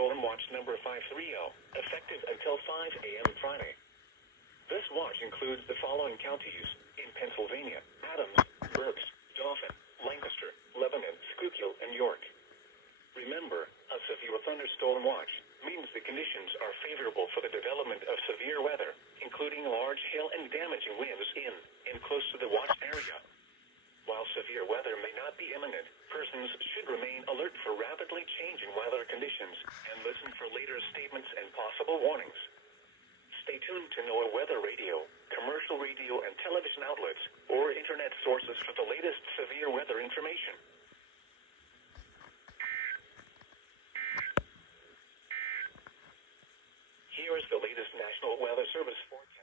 Thunderstorm Watch number 530, effective until 5 a.m. Friday. This watch includes the following counties in Pennsylvania: Adams, Berks, Dauphin, Lancaster, Lebanon, Schuylkill, and York. Remember, a severe thunderstorm watch means the conditions are favorable for the development of severe weather, including large hail and damaging winds in and close to the watch area. While severe weather may not be imminent, persons should remain alert for rapidly changing weather conditions and listen for later statements and possible warnings. Stay tuned to NOAA weather radio, commercial radio and television outlets, or internet sources for the latest severe weather information. Here is the latest National Weather Service forecast.